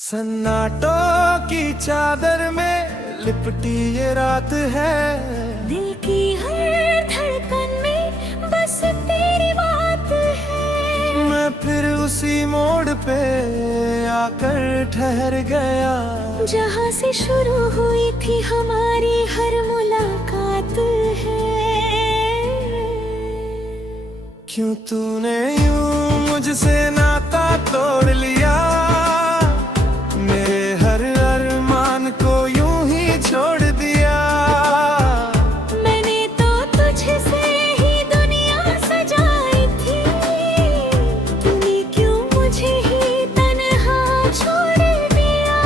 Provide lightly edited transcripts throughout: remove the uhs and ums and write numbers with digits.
सन्नाटों की चादर में लिपटी ये रात है। दिल की हर धड़कन में बस तेरी बात है। मैं फिर उसी मोड़ पे आकर ठहर गया, जहाँ से शुरू हुई थी हमारी हर मुलाकात है। क्यों तूने यूं मुझसे नाता तोड़ लिया, मेरे हर अरमान को यूं ही छोड़ दिया। मैंने तो तुझसे ही दुनिया सजाई थी, तूने क्यों मुझे ही तन्हा छोड़ दिया।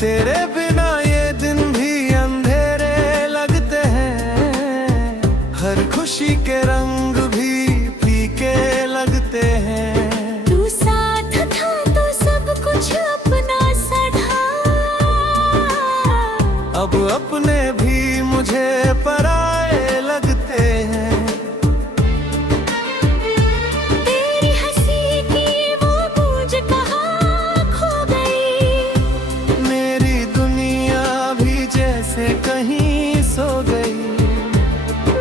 तेरे बिना ये दिन भी अंधेरे लगते हैं, हर खुशी के रंग भी फीके लगते हैं। तू साथ था तो सब कुछ अपना सा था, अब अपने भी मुझे पराए लगते हैं। तेरी हंसी की वो गूंज कहाँ खो गई, मेरी दुनिया भी जैसे कहीं सो गई।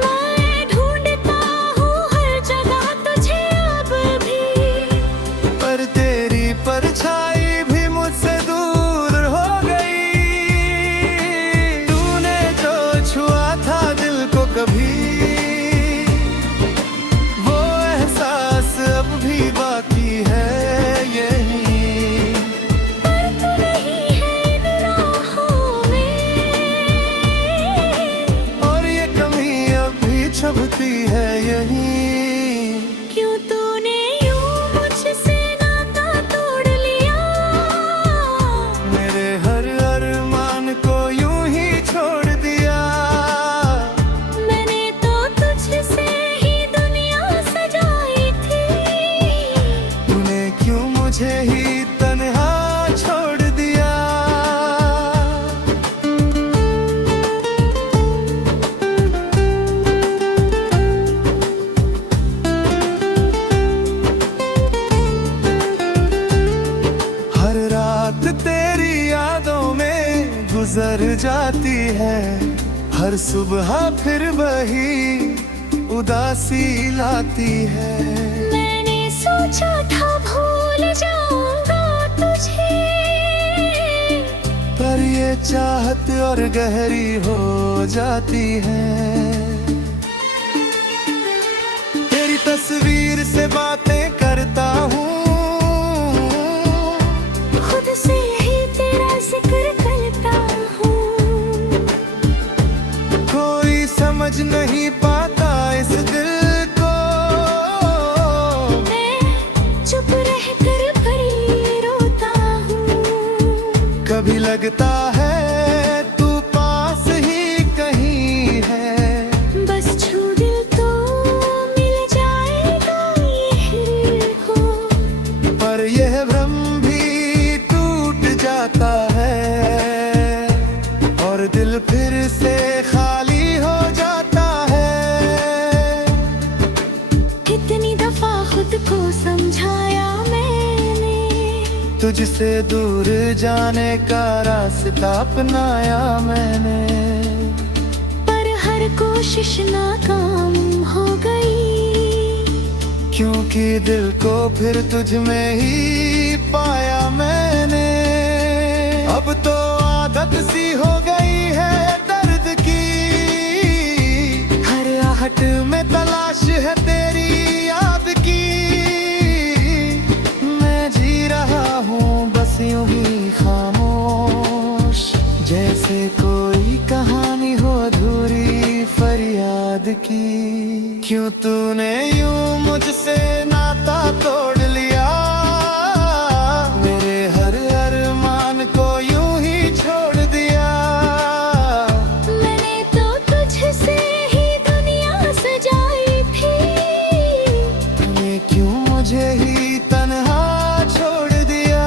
मैं ढूंढता हूँ हर जगह तुझे अब भी, पर तेरी परछाई भी मुझसे दूर हो गई। तूने जो छुआ था दिल को कभी, वो एहसास अब भी बाकी है यही। पर तू नहीं है इन राहों में, और ये कमी अब भी छुपती है यही। क्यों तूने यूं मुझसे नाता तोड़ लिया। मेरे हर अरमान को यूं ही छोड़ दिया। मैंने तो तुझसे ही दुनिया सजाई थी, तूने क्यों मुझे ही तन्हा छोड़ दिया। हर रात तेरी यादों में गुजर जाती है, हर सुबह फिर वही उदासी लाती है। मैंने सोचा था भूल जाऊंगा तुझे, पर ये चाहत और गहरी हो जाती है। तेरी तस्वीर से बातें करता हूँ, खुद से ही तेरा जिक्र करता हूँ। कोई समझ नहीं पाता इस दिल को, मैं चुप रहकर भरी रोता हूँ। कभी लगता है तू पास ही कहीं है। बस छू दिल तो मिल जाएगा ये हिल को, पर यह भ्रम भी टूट जाता है, और दिल फिर से खाली हो जाता है। कितनी दफा खुद को समझाया मैंने, तुझसे दूर जाने का रास्ता अपनाया मैंने, पर हर कोशिश नाकाम हो गई। क्योंकि दिल को फिर तुझ में ही पाया मैंने। अब तो आदत सी हो गई है दर्द की, हर आहट में तलाश है तेरी याद की। मैं जी रहा हूँ बस यूं ही खामोश, जैसे कोई कहानी हो अधूरी फरियाद की। क्यों तूने यूं मुझसे नाता तोड़ लिया, मेरे हर अरमान को यूं ही छोड़ दिया। मैंने तो तुझसे ही दुनिया सजाई थी, तूने क्यों मुझे ही तन्हा छोड़ दिया।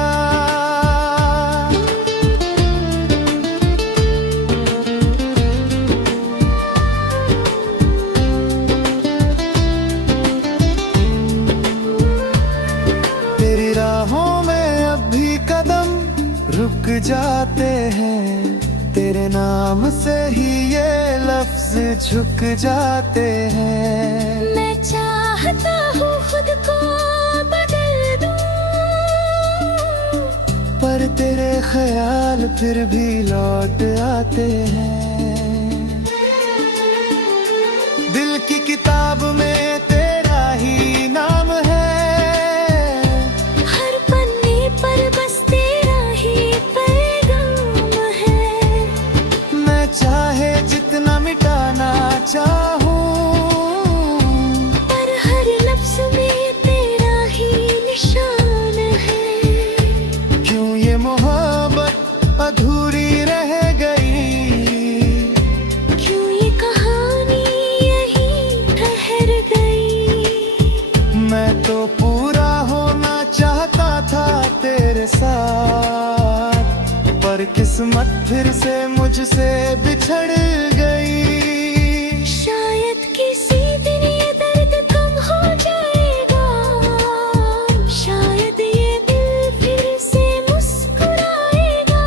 रुक जाते हैं, तेरे नाम से ही ये लफ्ज झुक जाते हैं। मैं चाहता हूँ खुद को बदल दूं, पर तेरे ख्याल फिर भी लौट आते हैं। दिल की किताब में तेरा ही नाम है, हर पन्ने पर बस तेरा ही पैगाम है। मैं चाहे जितना मिटाना चाहूं, पर हर लफ्ज में तेरा ही निशान है। क्यों ये मोहब्बत अधूरी रह गई, क्यों ये कहानी यहीं ठहर गई। मैं तो पूरा होना चाहता था तेरे साथ, पर किस्मत फिर से मुझसे बिछड़ गई। शायद किसी दिन ये दर्द कम हो जाएगा, शायद ये दिल फिर से मुस्कुराएगा।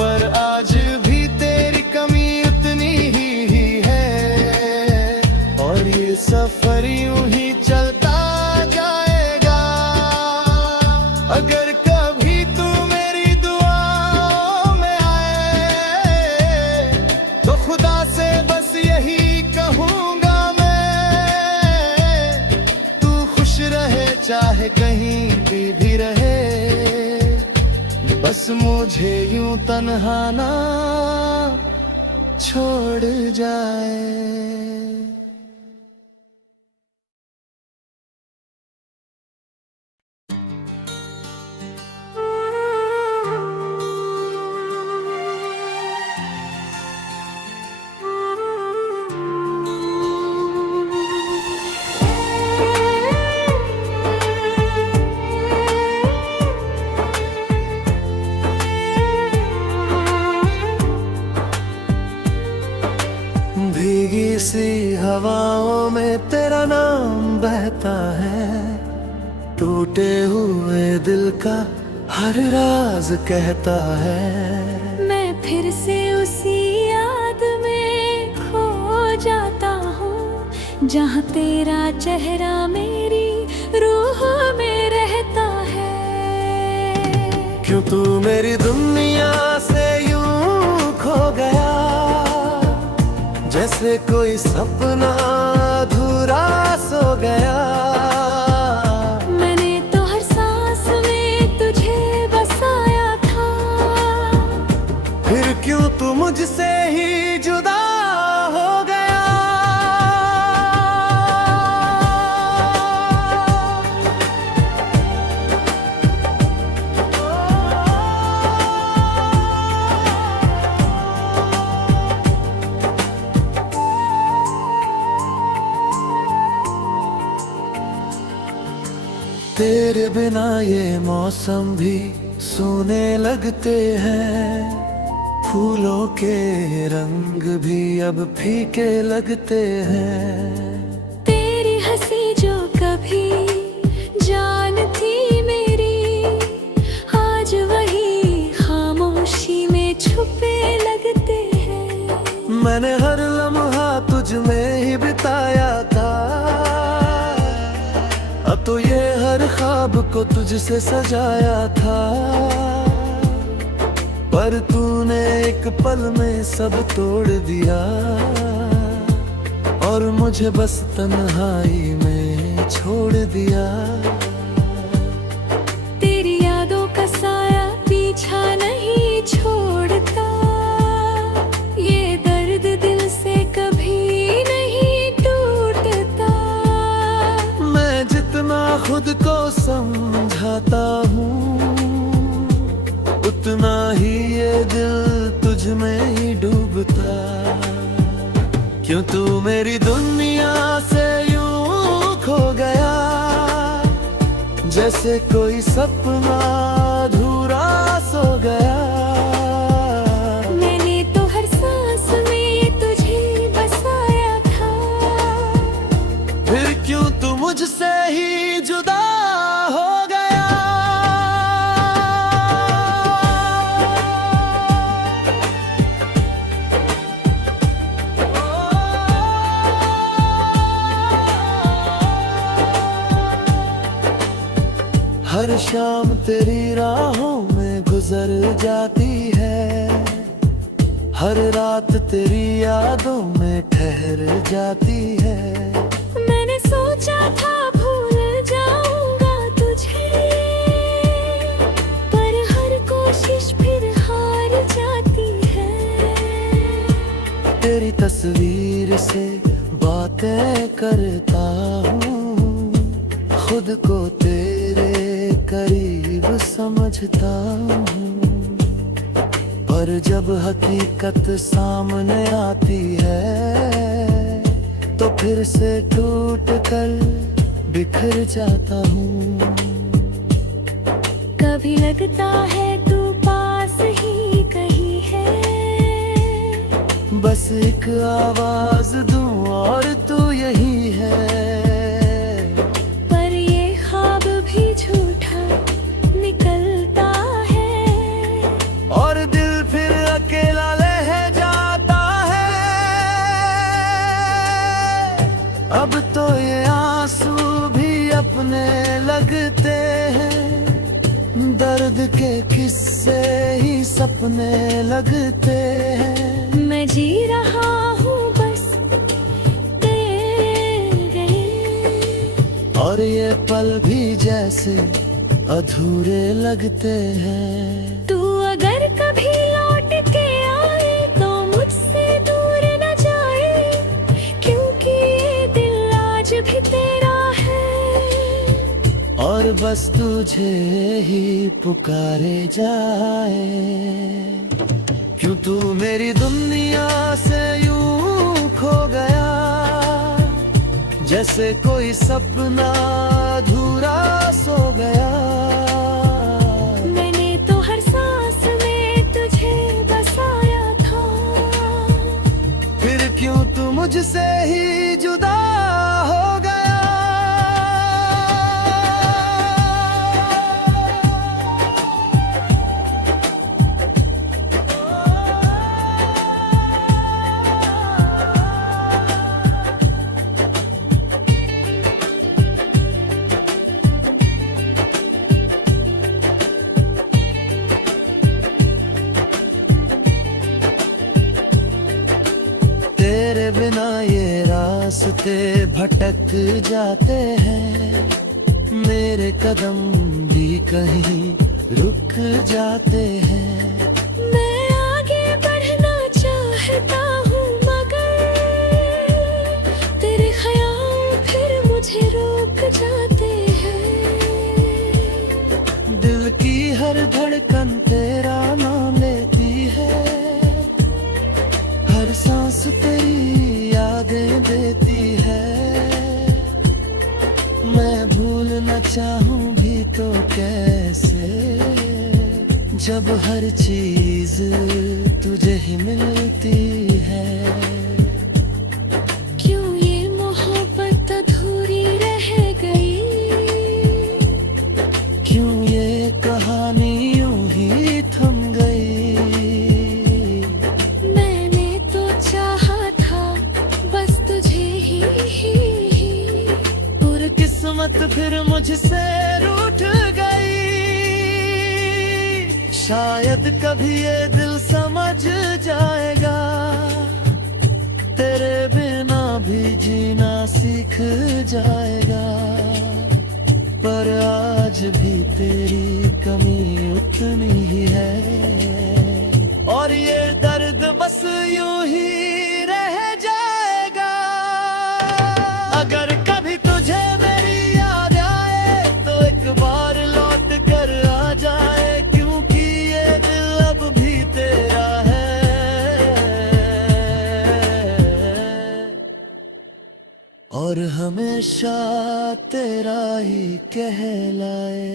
पर आज भी तेरी कमी उतनी ही है, और ये सफर यूं ही चलता जाएगा। अगर कभी तू मेरी दुआओं में आए, तो खुदा से बस यही कहूँगा मैं, तू खुश रहे चाहे कहीं भी रहे, बस मुझे यूं तन्हा ना छोड़ जाए। भीगी सी हवाओं में तेरा नाम बहता है, टूटे हुए दिल का हर राज कहता है। मैं फिर से उसी याद में खो जाता हूँ, जहाँ तेरा चेहरा मेरी रूह में रहता है। क्यों तू मेरी दुनिया से यूं खो गया, जैसे कोई सपना अधूरा सो गया। मैंने तो हर सांस में तुझे बसाया था, फिर क्यों तू मुझसे ही जुदा हो गया। तेरे बिना ये मौसम भी सूने लगते हैं, फूलों के रंग भी अब फीके लगते हैं। तेरी हंसी जो कभी जान थी मेरी, आज वही खामोशी में छुपे लगते हैं। मैंने हर लम्हा तुझ में ही बिताया था, अब तो ये हर ख्वाब को तुझसे सजाया था। पर तूने एक पल में सब तोड़ दिया, और मुझे बस तन्हाई में छोड़ दिया। तेरी यादों का साया पीछा नहीं छोड़ता, ये दर्द दिल से कभी नहीं टूटता। मैं जितना खुद को समझाता हूँ, उतना ही ये दिल तुझ में ही डूबता। क्यों तू मेरी दुनिया से यूं खो गया, जैसे कोई सपना अधूरा सो गया। मैंने तो हर सांस में तुझे बसाया था, फिर क्यों तू मुझसे ही जुदा हो गया। हर शाम तेरी राहों में गुजर जाती है, हर रात तेरी यादों में ठहर जाती है। मैंने सोचा था भूल जाऊंगा तुझे, पर हर कोशिश फिर हार जाती है। तेरी तस्वीर से बातें करता हूँ, खुद को तेरे करीब समझता हूँ, पर जब हकीकत सामने आती है तो फिर से टूट कर बिखर जाता हूँ। कभी लगता है तू पास ही कहीं है, बस एक आवाज दूं और तू यही है। पर ये ख्वाब भी झूठा निकलता है, और दिल फिर अकेला रह जाता है। अब तो ये आंसू भी अपने लगते हैं, दर्द के किस्से ही सपने लगते हैं। मैं जी रहा हूँ बस तेरे, और ये पल भी जैसे अधूरे लगते हैं। तू अगर कभी लौट के आए तो मुझसे दूर न जाए, क्योंकि ये दिल आज भी तेरा है। और बस तुझे ही पुकारे जाए, क्यों तू मेरी दुनिया से यूं खो गया, जैसे कोई सपना अधूरा सो गया। मैंने तो हर सांस में तुझे बसाया था, फिर क्यों तू मुझसे ही जुदा हो गया। तेरे बिना ये रास्ते भटक जाते हैं, मेरे कदम भी कहीं रुक जाते हैं। मैं आगे बढ़ना चाहता हूँ मगर तेरे ख्याल फिर मुझे रोक जाते हैं। दिल की हर धड़कन तेरा नाम लेती है, हर सांस तेरी यादें देती है। मैं भूलना चाहूं भी तो कैसे, जब हर चीज तुझे ही मिलती है। क्यों ये मोहब्बत अधूरी रह गई, क्यों ये कहानी यूं ही थम गई। मैंने तो चाहा था बस तुझे ही, और किस्मत फिर मुझसे रूठ गई। शायद कभी ये दिल समझ जाएगा, तेरे बिना भी जीना सीख जाएगा। पर आज भी तेरी कमी उतनी ही है, और ये दर्द बस यूं ही रह जाएगा। अगर कभी तुझे मेरी याद आए तो एक बार लौट कर आ जाए, क्योंकि ये दिल अब भी तेरा है और हमेशा तेरा ही कहलाए।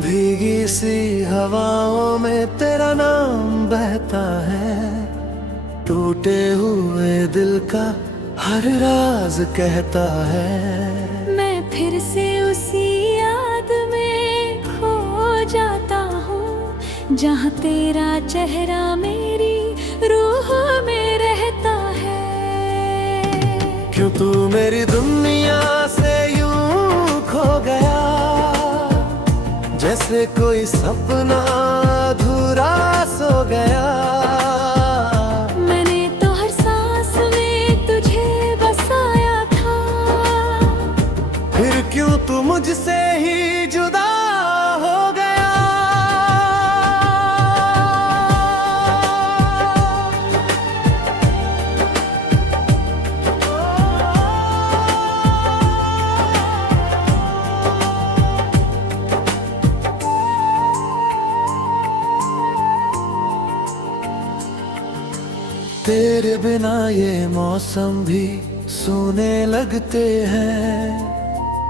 भीगी सी हवाओं में तेरा नाम रहता है, टूटे हुए दिल का हर राज कहता है। मैं फिर से उसी याद में खो जाता हूँ जहाँ तेरा चेहरा मेरी रूह में रहता है। क्यों तू मेरी दुनिया से यूं खो गया, जैसे कोई सपना अधूरा सो गया। मैंने तो हर सांस में तुझे बसाया था, फिर क्यों तू मुझसे ही जुदा हो गया। तेरे बिना ये मौसम भी सूने लगते हैं,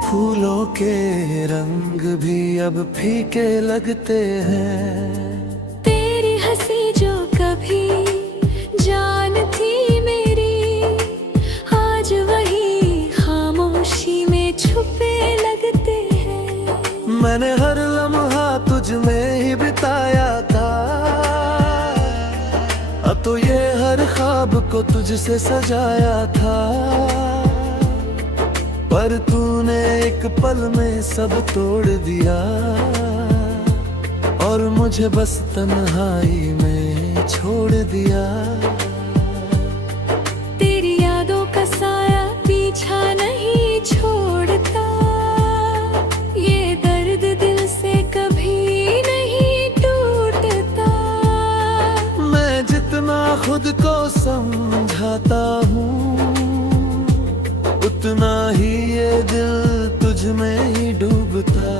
फूलों के रंग भी अब फीके लगते हैं। तेरी हंसी जो कभी जान थी मेरी, आज वही खामोशी में छुपे लगते हैं। मैंने हर लम्हा तुझ में ही बिताया था, अब तो ये हर ख्वाब को तुझसे सजाया था। पर तूने एक पल में सब तोड़ दिया, और मुझे बस तन्हाई में छोड़ दिया। तेरी यादों का साया पीछा नहीं छोड़ता, ये दर्द दिल से कभी नहीं टूटता। मैं जितना खुद को समझाता हूँ, उतना ही ये दिल तुझ में ही डूबता।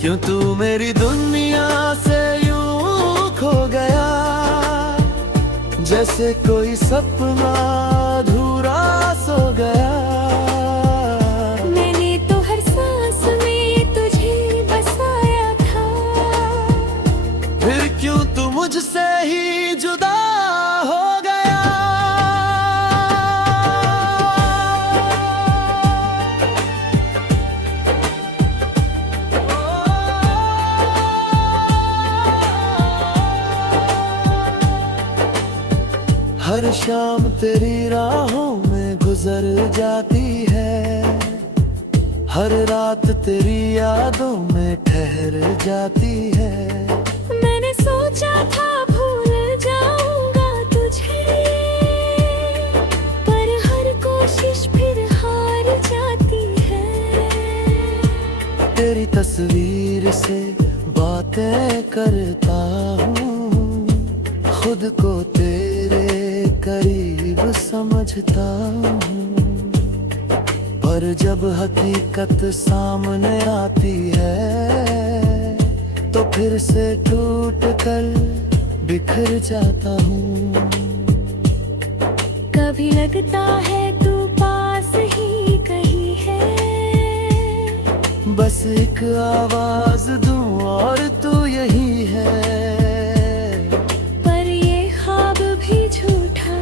क्यों तू मेरी दुनिया से यूं खो गया, जैसे कोई सपना अधूरा सो गया। मैंने तो हर सांस में तुझे बसाया था, फिर क्यों तू मुझसे ही जुदा हो गया। हर शाम तेरी राहों में गुजर जाती है, हर रात तेरी यादों में ठहर जाती है। मैंने सोचा था भूल जाऊंगा तुझे, पर हर कोशिश फिर हार जाती है। तेरी तस्वीर से बातें करता हूँ, खुद को तेरे करीब समझता हूँ। पर जब हकीकत सामने आती है, तो फिर से टूट कर बिखर जाता हूँ। कभी लगता है तू पास ही कहीं है, बस एक आवाज दूं और तू यही है। पर ये ख्वाब भी झूठा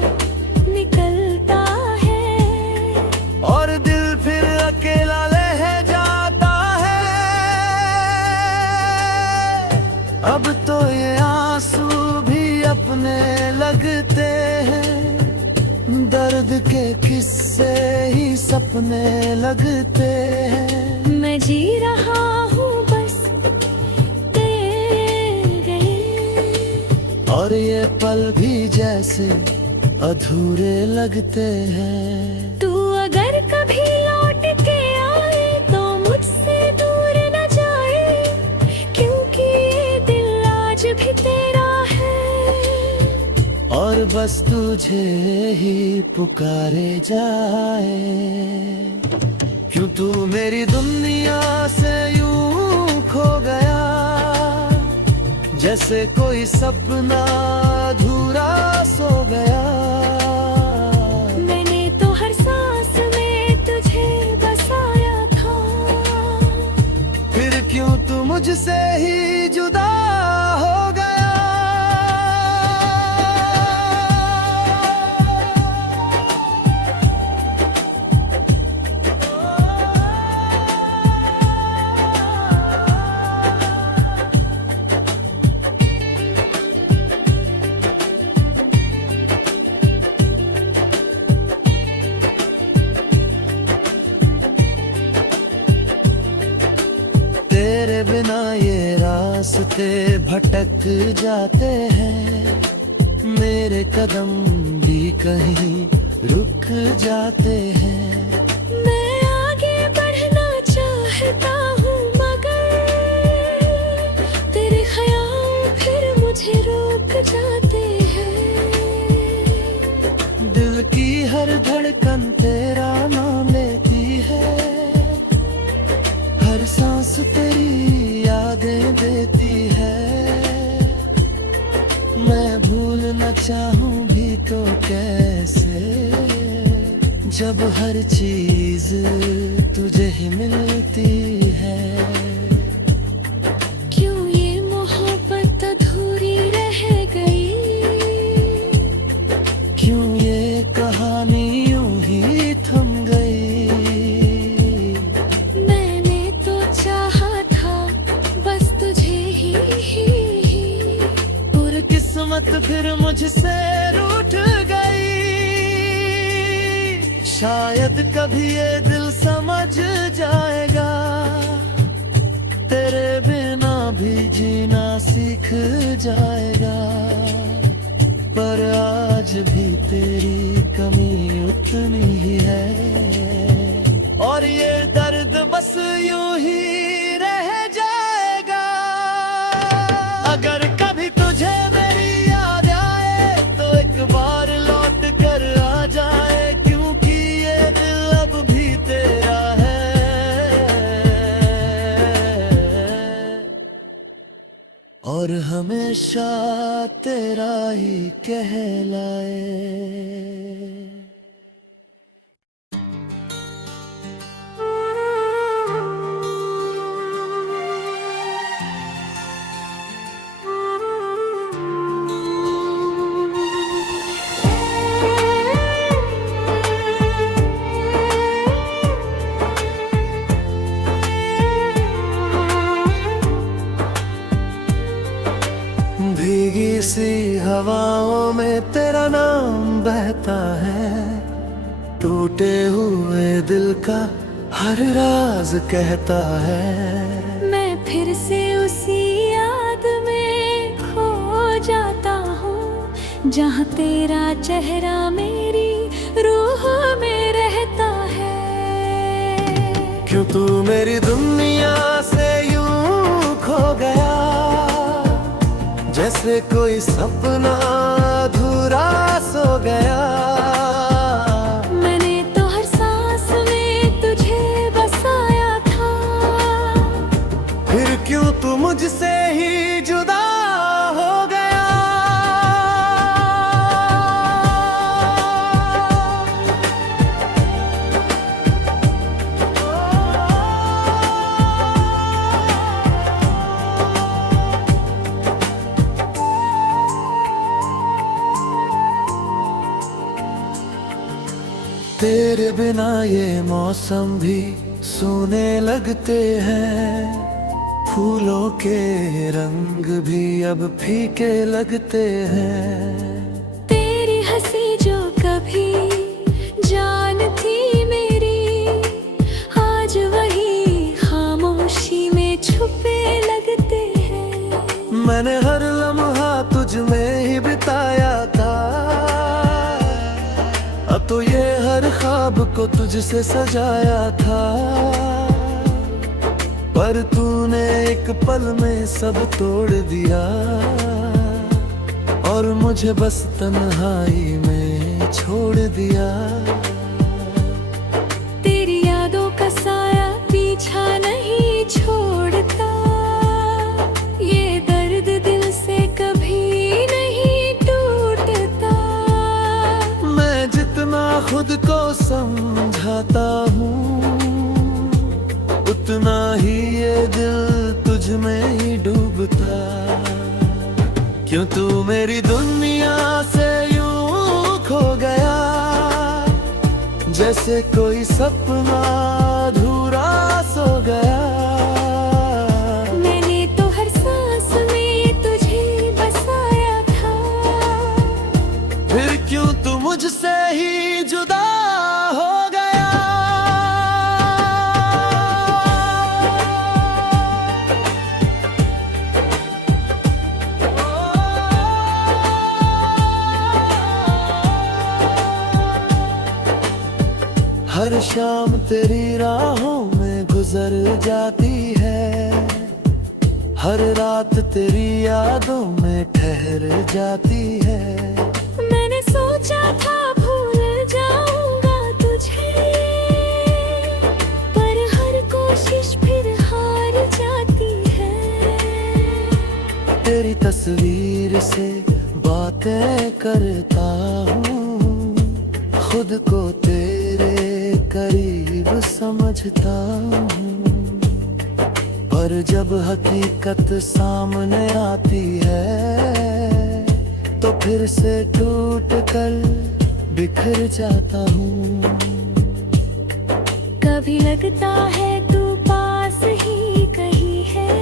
निकलता है, और दिल फिर अकेला रह जाता है। अब तो ये आंसू भी अपने लगते हैं, दर्द के किस्से ही सपने लगते हैं। मैं जी रहा हूँ बस तेरे, और ये पल भी जैसे अधूरे लगते हैं। तू अगर कभी लौट के आए तो मुझसे दूर न जाए, क्योंकि ये दिल आज भी तेरा है, और बस तुझे ही पुकारे जाए। क्यों तू मेरी दुनिया से यूं खो गया, जैसे कोई सपना अधूरा सो गया। मैंने तो हर सांस में तुझे बसाया था, फिर क्यों तू मुझसे ही जुदा हो गया। रास्ते भटक जाते हैं, मेरे कदम भी कहीं रुक जाते हैं। मैं आगे बढ़ना चाहता हूँ मगर तेरे ख्याल फिर मुझे रोक जाते हैं। दिल की हर धड़कन तेरा नाम लेती है, हर सांस तेरी यादें देती है। मैं भूल न चाहूं भी तो कैसे, जब हर चीज तुझे ही मिलती है। क्यों ये मोहब्बत अधूरी रह गई, क्यों ये कहानी यूं ही थम गई। मैंने तो चाहा था बस तुझे ही और किस्मत फिर मुझसे रूठ गई। शायद कभी ये दिल समझ जाएगा, तेरे बिना भी जीना सीख जाएगा। पर आज भी तेरी कमी उतनी ही है, और ये दर्द बस यूं ही रह जाएगा। अगर कभी तुझे मेरी याद आए तो एक बार लौट कर आ जाए, क्योंकि ये दिल अब भी तेरा है और हमेशा तेरा ही कहलाए। भीगी सी हवाओं में तेरा नाम बहता है, टूटे हुए दिल का हर राज कहता है। मैं फिर से उसी याद में खो जाता हूँ, जहाँ तेरा चेहरा मेरी रूह में रहता है। क्यों तू मेरी दुनिया से यूं खो गया, जैसे कोई सपना अधूरा सो गया। मैंने तो हर सांस में तुझे बसाया था, फिर क्यों तू मुझसे ही जुदा हो गया। तेरे बिना ये मौसम भी सूने लगते हैं, फूलों के रंग भी अब फीके लगते हैं। तेरी हंसी जो कभी जान थी मेरी, आज वही खामोशी में छुपे लगते हैं। मैंने हर लम्हा तुझ में ही बिताया था, अब तो ये हर ख्वाब को तुझसे सजाया था। पर तूने एक पल में सब तोड़ दिया, और मुझे बस तन्हाई में छोड़ दिया। तेरी यादों का साया पीछा नहीं छोड़ता, ये दर्द दिल से कभी नहीं टूटता। मैं जितना खुद को समझाता हूँ, उतना ही ये दिल तुझ में ही डूबता। क्यों तू मेरी दुनिया से यूं खो गया, जैसे कोई सपना अधूरा सो गया। मैंने तो हर सांस में तुझे बसाया था, फिर क्यों तू मुझसे ही जुदा हो गया। शाम तेरी राहों में गुजर जाती है, हर रात तेरी यादों में ठहर जाती है। मैंने सोचा था भूल जाऊंगा तुझे, पर हर कोशिश फिर हार जाती है। तेरी तस्वीर से बातें करता हूँ, खुद को तेरे करीब समझता हूँ, पर जब हकीकत सामने आती है तो फिर से टूट कर बिखर जाता हूँ। कभी लगता है तू पास ही कहीं है,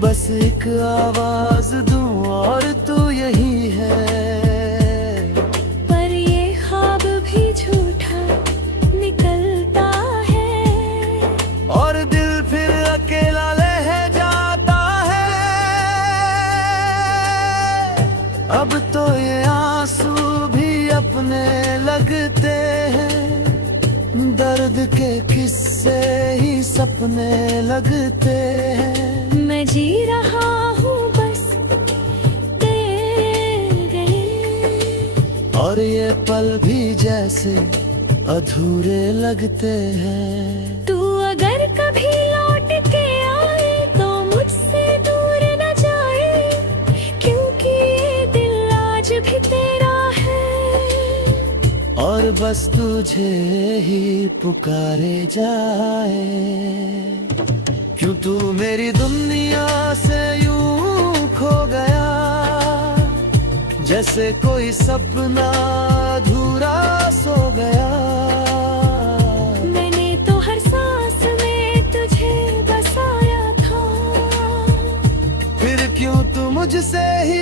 बस एक आवाज दूं और तू यही है। पर ये ख्वाब भी झूठा निकलता है, और दिल फिर अकेला रह जाता है। अब तो ये आंसू भी अपने लगते हैं, दर्द के किस्से ही सपने लगते हैं। मैं जी रहा हूँ बस तेरे, और ये पल भी जैसे अधूरे लगते हैं। तू अगर कभी लौट के आए तो मुझसे दूर न जाए, क्योंकि ये दिल आज भी तेरा है, और बस तुझे ही पुकारे जाए। क्यों तू मेरी दुनिया से यूं खो गया, जैसे कोई सपना अधूरा सो गया। मैंने तो हर सांस में तुझे बसाया था, फिर क्यों तू मुझसे ही